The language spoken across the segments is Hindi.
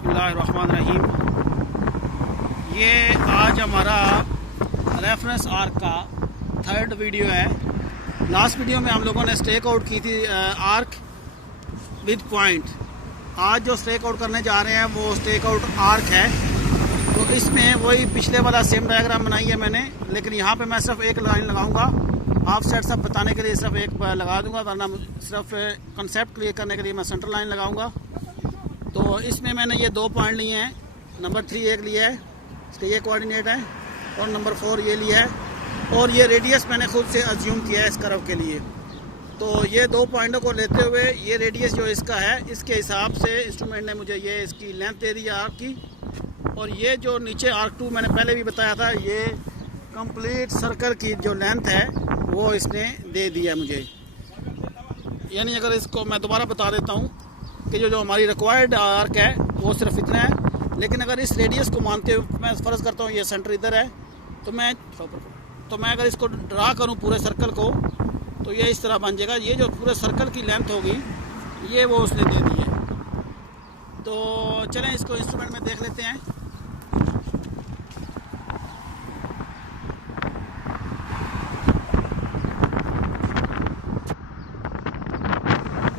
बिस्मिल्लाहिर्रहमानिर्रहीम। ये आज हमारा रेफरेंस आर्क का थर्ड वीडियो है। लास्ट वीडियो में हम लोगों ने स्टेक आउट की थी आर्क विद पॉइंट। आज जो स्टेक आउट करने जा रहे हैं वो स्टेक आउट आर्क है। तो इसमें वही पिछले वाला सेम डायग्राम बनाई है मैंने, लेकिन यहाँ पे मैं सिर्फ एक लाइन लगाऊंगा। हाफ सेट सब बताने के लिए सिर्फ एक लगा दूंगा, वरना सिर्फ कंसेप्ट क्लियर करने के लिए मैं सेंटर लाइन लगाऊंगा। तो इसमें मैंने ये 2 पॉइंट लिए हैं। नंबर 3 एक लिया है, इसका ये कोऑर्डिनेट है, और नंबर 4 ये लिया है, और ये रेडियस मैंने खुद से अज्यूम किया है इस कर्व के लिए। तो ये 2 पॉइंटों को लेते हुए ये रेडियस जो इसका है, इसके हिसाब से इंस्ट्रूमेंट ने मुझे ये इसकी लेंथ दे दी है आर्क की। और ये जो नीचे आर्क 2 मैंने पहले भी बताया था, ये कंप्लीट सर्कल की जो लेंथ है वो इसने दे दिया मुझे। यानी अगर इसको मैं दोबारा बता देता हूँ कि जो हमारी रिक्वायर्ड आर्क है वो सिर्फ इतना है, लेकिन अगर इस रेडियस को मानते हुए मैं फ़र्ज़ करता हूँ ये सेंटर इधर है, तो मैं अगर इसको ड्रा करूँ पूरे सर्कल को, तो ये इस तरह बन जाएगा। ये जो पूरे सर्कल की लेंथ होगी ये वो उसने दे दी है। तो चलें इसको इंस्ट्रूमेंट में देख लेते हैं।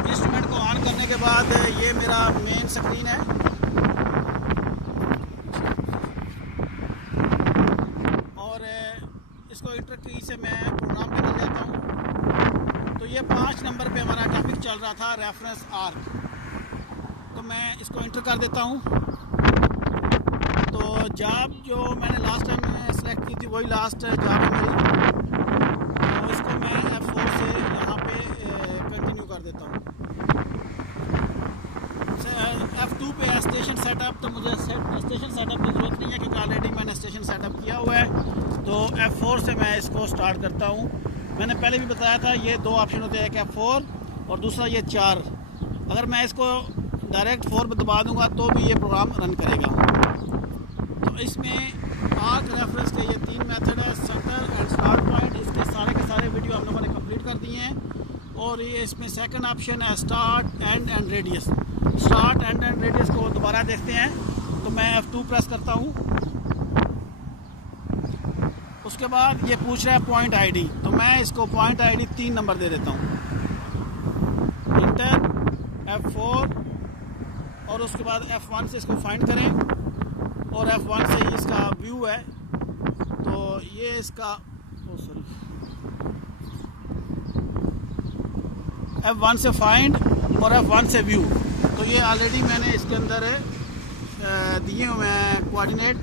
इंस्ट्रूमेंट को ऑन करने के बाद ये मेरा मेन स्क्रीन है, और इसको इंटर की से मैं प्रोग्राम के अंदर जाता हूँ। तो ये 5 नंबर पे हमारा टॉपिक चल रहा था रेफरेंस आर्क। तो मैं इसको इंटर कर देता हूँ। तो जॉब जो मैंने लास्ट टाइम सेलेक्ट की थी वही लास्ट जॉब है मेरी। तो इसको मैं F4 से यहाँ पे कंटिन्यू कर देता हूँ। F2 पे स्टेशन सेटअप, तो मुझे स्टेशन सेटअप की ज़रूरत नहीं है क्योंकि ऑलरेडी मैंने स्टेशन सेटअप किया हुआ है। तो F4 से मैं इसको स्टार्ट करता हूँ। मैंने पहले भी बताया था ये 2 ऑप्शन होते हैं, एक F4 और दूसरा ये 4। अगर मैं इसको डायरेक्ट 4 पर दबा दूंगा तो भी ये प्रोग्राम रन करेगा। तो इसमें आर्क रेफरेंस के ये 3 मेथड है, सेंटर एंड स्टार्ट पॉइंट। इसके सारे के सारे वीडियो हम लोगों ने कंप्लीट कर दिए हैं। और ये इसमें सेकंड ऑप्शन है start and radius. Start and radius को दोबारा देखते हैं। तो मैं F2 प्रेस करता हूँ। उसके बाद ये पूछ रहा है पॉइंट आईडी, तो मैं इसको पॉइंट आईडी 3 नंबर दे देता हूँ। इंटर F4, और उसके बाद F1 से इसको फाइंड करें, और F1 से ही इसका व्यू है। तो ये इसका F1 से फाइंड और F1 से व्यू। तो ये ऑलरेडी मैंने इसके अंदर दिए हुए हैं कोऑर्डिनेट।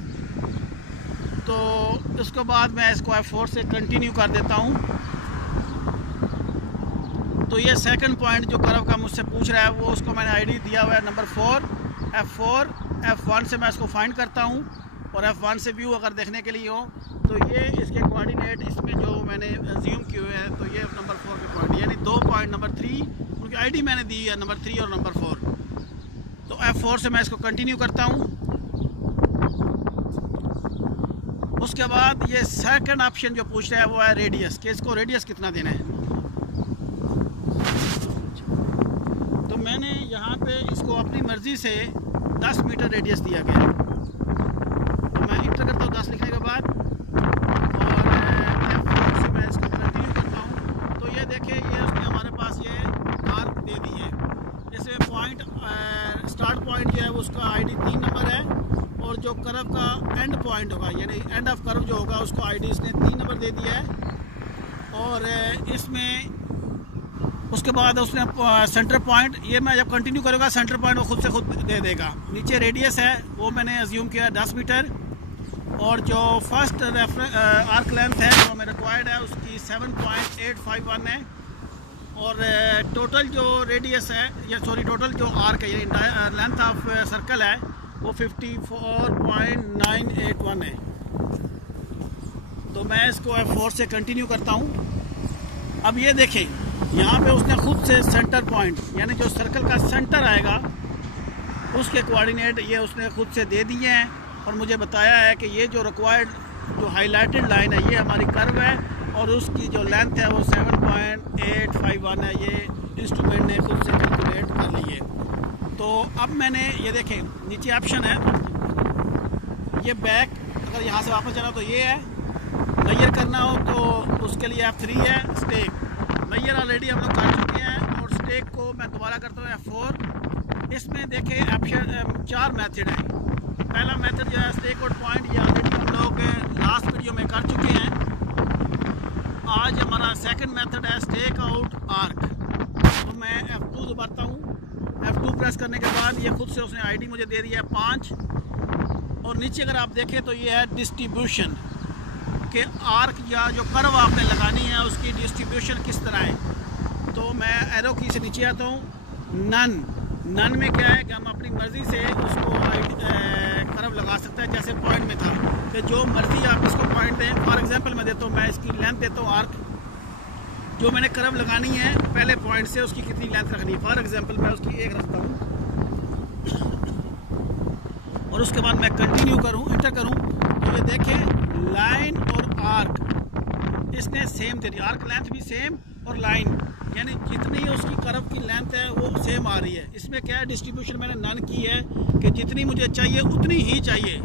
तो उसके बाद मैं इसको F4 से कंटिन्यू कर देता हूँ। तो ये सेकंड पॉइंट जो कर्व का मुझसे पूछ रहा है वो उसको मैंने आईडी दिया हुआ है नंबर 4 F4। F1 से मैं इसको फाइंड करता हूँ, और F1 से व्यू अगर देखने के लिए हो तो ये इसके कोऑर्डिनेट इसमें जो मैंने अज्यूम किए हुए हैं, तो ये नंबर 4 के पॉइंट, यानी 2 पॉइंट नंबर 3 उनकी आईडी मैंने दी है, नंबर 3 और नंबर 4। तो F4 से मैं इसको कंटिन्यू करता हूँ। उसके बाद ये सेकंड ऑप्शन जो पूछ रहा है वो है रेडियस, कि इसको रेडियस कितना देना है। तो मैंने यहाँ पे इसको अपनी मर्ज़ी से 10 मीटर रेडियस दिया गया है। तो मैं इंटर करता हूँ 10 लिखने के बाद, और F4 से मैं इसको कंटिन्यू करता हूँ। तो ये देखिए ये उसने हमारे पास ये आर्क दे दी है। जैसे पॉइंट स्टार्ट पॉइंट जो है उसका आईडी 3 नंबर है, और जो कर्व का एंड पॉइंट होगा यानी एंड ऑफ कर्व जो होगा उसको आईडी इसने 3 नंबर दे दिया है। और इसमें उसके बाद उसने सेंटर पॉइंट, ये मैं जब कंटिन्यू करूँगा सेंटर पॉइंट वो खुद से खुद दे देगा। नीचे रेडियस है वो मैंने अज्यूम किया 10 मीटर, और जो फर्स्ट आर्क लेंथ है जो हमें रिक्वायर्ड है उसकी 7.851 है। और टोटल जो रेडियस है या टोटल जो आर्क है यानी लेंथ ऑफ सर्कल है वो 54.981 है। तो मैं इसको F4 से कंटिन्यू करता हूँ। अब ये देखें यहाँ पे उसने खुद से सेंटर पॉइंट यानी जो सर्कल का सेंटर आएगा उसके कोऑर्डिनेट ये उसने खुद से दे दिए हैं, और मुझे बताया है कि ये जो रिक्वायर्ड जो हाईलाइटेड लाइन है ये हमारी कर्व है, और उसकी जो लेंथ है वो 7.851 है। ये इंस्ट्रूमेंट ने खुद से कैलकुलेट कर ली है। तो अब मैंने ये देखें नीचे ऑप्शन है, ये बैक, अगर यहाँ से वापस जाना हो तो ये है, मेजर करना हो तो उसके लिए F3 है, स्टेक मेजर ऑलरेडी हम लोग कर चुके हैं, और स्टेक को मैं दोबारा करता हूँ F4। इसमें देखें ऑप्शन 4 मेथड है। पहला मेथड जो है स्टेक आउट पॉइंट, ये ऑलरेडी हम लोग लास्ट वीडियो में कर चुके हैं। आज हमारा सेकंड मेथड है स्टेक आउट आर्क। तो मैं F2 दबाता हूँ, F2 प्रेस करने के बाद ये खुद से उसने आईडी मुझे दे दी है 5, और नीचे अगर आप देखें तो ये है डिस्ट्रीब्यूशन के आर्क या जो कर्व आपने लगानी है उसकी डिस्ट्रीब्यूशन किस तरह है। तो मैं एरो की से नीचे आता हूँ, नन में क्या है कि हम अपनी मर्ज़ी से उसको कर्व लगा सकते हैं। जैसे पॉइंट में था कि जो मर्ज़ी आप इसको पॉइंट दें, फॉर एग्जांपल मैं देता हूँ, मैं इसकी लेंथ देता हूँ आर्क, जो मैंने कर्व लगानी है पहले पॉइंट से उसकी कितनी लेंथ रखनी है, फॉर एग्जांपल मैं उसकी 1 रखता हूँ, और उसके बाद मैं कंटिन्यू करूँ, इंटर करूँ, तो ये देखें लाइन और आर्क इसने सेम दे दी, आर्क लेंथ भी सेम और लाइन, यानी जितनी उसकी कर्व की लेंथ है वो सेम आ रही है। इसमें क्या है, डिस्ट्रीब्यूशन मैंने नन की है कि जितनी मुझे चाहिए उतनी ही चाहिए।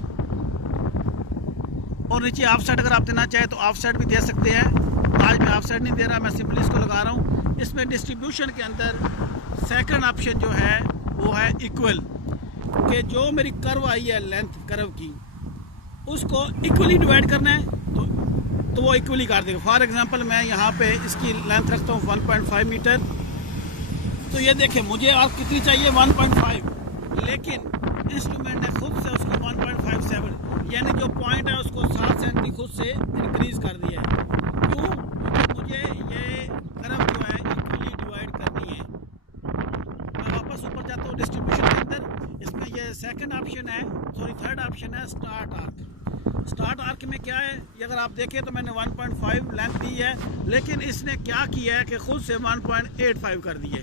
और नीचे ऑफ साइड अगर आप देना चाहें तो ऑफ साइड भी दे सकते हैं। आज मैं ऑफ साइड नहीं दे रहा, मैं सिंपली इसको लगा रहा हूँ। इसमें डिस्ट्रीब्यूशन के अंदर सेकंड ऑप्शन जो है वो है इक्वल, कि जो मेरी कर्व आई है लेंथ कर्व की उसको इक्वली डिवाइड करना है तो वो इक्वली कर देगा। फॉर एग्जांपल मैं यहाँ पे इसकी लेंथ रखता हूँ 1.5 मीटर, तो ये देखें मुझे और कितनी चाहिए 1.5, लेकिन इंस्ट्रूमेंट ने खुद से उसको 1.57 यानी जो पॉइंट है उसको 7 सेंटी खुद से इंक्रीज कर दिया है। क्यों? क्योंकि मुझे ये कर्व जो है इक्वली डिवाइड करनी है। मैं वापस ऊपर जाता हूँ डिस्ट्रीब्यूशन के अंदर, इसमें ये सेकंड ऑप्शन है, सॉरी थर्ड ऑप्शन है स्टार्ट आर्क। स्टार्ट आर्क में क्या है, ये अगर आप देखें तो मैंने 1.5 लेंथ दी है, लेकिन इसने क्या किया है कि खुद से 1.85 कर दिए।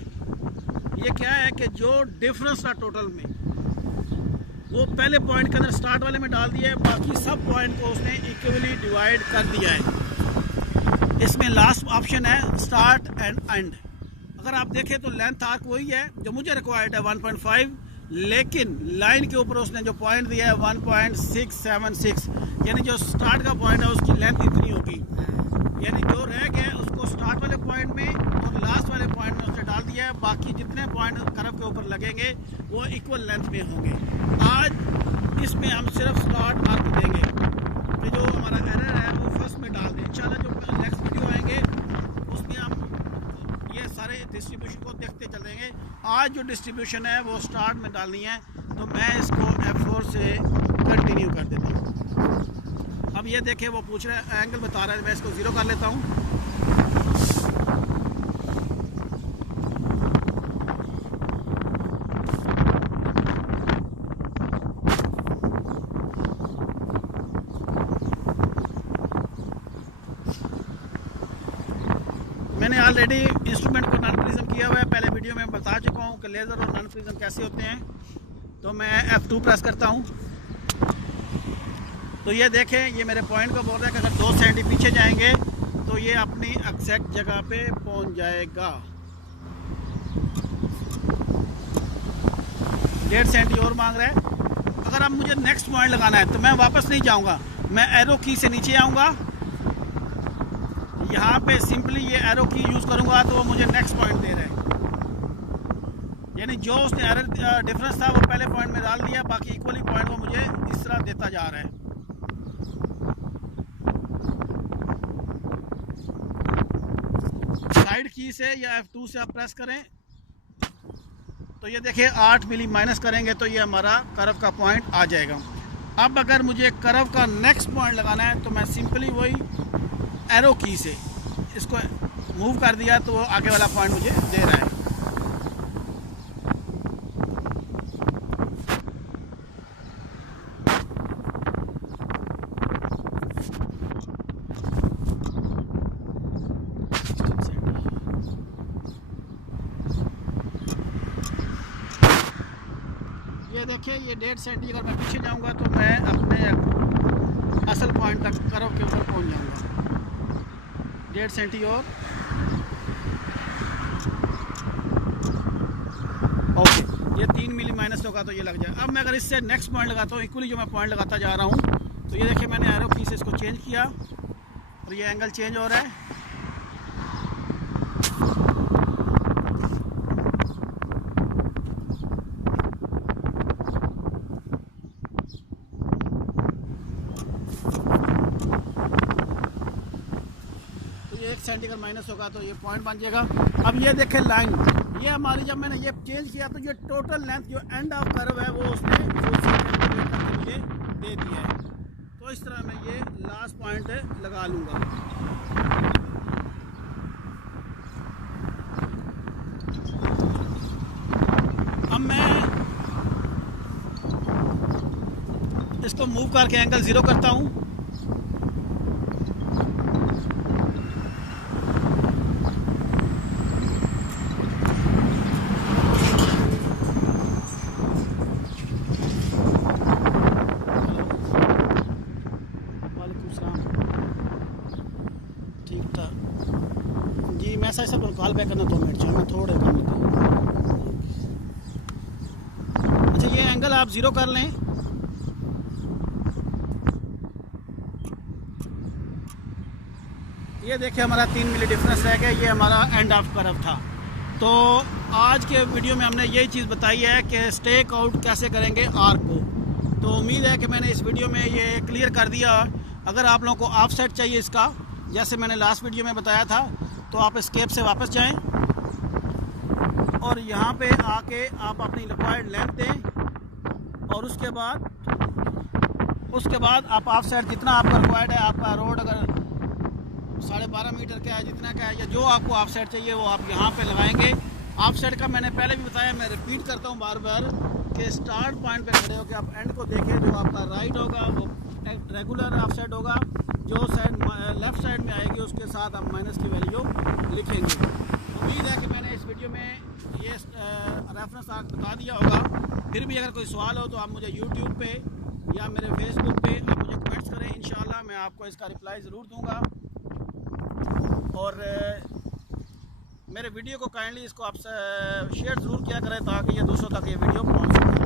ये क्या है कि जो डिफरेंस था टोटल में वो पहले पॉइंट के अंदर स्टार्ट वाले में डाल दिया है, बाकी सब पॉइंट को उसने इक्वली डिवाइड कर दिया है। इसमें लास्ट ऑप्शन है स्टार्ट एंड एंड। अगर आप देखें तो लेंथ आर्क वही है जो मुझे रिक्वायर्ड है 1.5, लेकिन लाइन के ऊपर उसने जो पॉइंट दिया है 1.676, यानी जो स्टार्ट का पॉइंट है उसकी लेंथ इतनी होगी, यानी जो रह गया उसको स्टार्ट वाले पॉइंट में और लास्ट वाले पॉइंट में उसने डाल दिया है। बाकी जितने पॉइंट कर्व के ऊपर लगेंगे वो इक्वल लेंथ में होंगे। आज इसमें हम सिर्फ स्टार्ट आर्क देंगे कि जो हमारा एरर है वो फर्स्ट में डाल दें। इंशाल्लाह जो नेक्स्ट वीडियो आएंगे उसमें हम ये सारे डिस्ट्रीब्यूशन को देखते चलेंगे। आज जो डिस्ट्रीब्यूशन है वो स्टार्ट में डालनी है, तो मैं इसको F4 से कंटिन्यू कर देता हूँ। अब ये देखें वो पूछ रहा है, एंगल बता रहा है, मैं इसको 0 कर लेता हूँ। मैंने ऑलरेडी इंस्ट्रूमेंट को नॉन प्रिज्म किया हुआ है, पहले वीडियो में बता चुका हूँ कि लेज़र और नॉन प्रिज्म कैसे होते हैं। तो मैं F2 प्रेस करता हूँ, तो ये देखें ये मेरे पॉइंट को बोल रहा है कि अगर 2 सेंटी पीछे जाएंगे तो ये अपनी एग्जैक्ट जगह पे पहुँच जाएगा। 1.5 सेंटी और मांग रहा है। अगर अब मुझे नेक्स्ट पॉइंट लगाना है तो मैं वापस नहीं जाऊँगा, मैं एरो की से नीचे आऊँगा, यहाँ पे सिंपली ये एरो की यूज़ करूँगा तो वो मुझे नेक्स्ट पॉइंट दे रहा है। यानी जो उसने एरर डिफरेंस था वो पहले पॉइंट में डाल दिया, बाकी इक्वली पॉइंट वो मुझे इस तरह देता जा रहा है। साइड की से या F2 से आप प्रेस करें तो ये देखिए 8 मिली माइनस करेंगे तो ये हमारा कर्व का पॉइंट आ जाएगा। अब अगर मुझे कर्व का नेक्स्ट पॉइंट लगाना है तो मैं सिंपली वही एरो की से इसको मूव कर दिया तो वो आगे वाला पॉइंट मुझे दे रहा है। ये देखिए ये 1.5 सेंटी अगर मैं पीछे जाऊंगा तो मैं अपने असल पॉइंट तक कर्व के ऊपर पहुंच जाऊंगा। 1.5 सेंटी और ओके। ये 3 मिली माइनस होगा तो ये लग जाए। अब मैं अगर इससे नेक्स्ट पॉइंट लगाता हूँ, इक्वली जो मैं पॉइंट लगाता जा रहा हूँ, तो ये देखिए मैंने एरो की से इसको चेंज किया और ये एंगल चेंज हो रहा है। तो ये 1 सेंटीमीटर माइनस होगा तो ये पॉइंट बन जाएगा। अब ये देखें लाइन, ये हमारी जब मैंने ये चेंज किया तो ये टोटल लेंथ जो एंड ऑफ कर्व है वो उसने मुझे दे दिया है। तो इस तरह मैं ये लास्ट पॉइंट लगा लूँगा। अब मैं इसको मूव करके एंगल 0 करता हूँ। ठीक था जी, मैं ऐसा सब कॉल बैक करना 2 मिनट चाहिए, मैं थोड़े कम निकल। अच्छा ये एंगल आप 0 कर लें। ये देखिए हमारा 3 मिली डिफरेंस रह गया, ये हमारा एंड ऑफ कर्व था। तो आज के वीडियो में हमने यही चीज़ बताई है कि स्टेक आउट कैसे करेंगे आर्क को। तो उम्मीद है कि मैंने इस वीडियो में ये क्लियर कर दिया। अगर आप लोगों को ऑफ सेट चाहिए इसका, जैसे मैंने लास्ट वीडियो में बताया था, तो आप स्केप से वापस जाएं और यहाँ पे आके आप अपनी रिक्वायर्ड लेंथ दें और उसके बाद आप ऑफ सेट जितना आपका रिक्वायर्ड है, आपका रोड अगर 12.5 मीटर का है, जितना का है, या जो आपको ऑफ सेट चाहिए वो आप यहाँ पे लगाएंगे। ऑफ सेट का मैंने पहले भी बताया, मैं रिपीट करता हूँ बार बार कि स्टार्ट पॉइंट पे खड़े होकर आप एंड को देखें। जो आपका राइट होगा वो रेगुलर ऑफ सेट होगा, जो साइड लेफ़्ट साइड में आएगी उसके साथ आप माइनस की वैल्यू लिखेंगे। उम्मीद है कि मैंने इस वीडियो में ये रेफरेंस आपको बता दिया होगा। फिर भी अगर कोई सवाल हो तो आप मुझे यूट्यूब पे या मेरे फेसबुक पे आप मुझे कमेंट्स करें, इंशाल्लाह मैं आपको इसका रिप्लाई ज़रूर दूँगा। और मेरे वीडियो को काइंडली इसको आप शेयर ज़रूर किया करें ताकि ये दूसरों तक ये वीडियो पहुँच सके।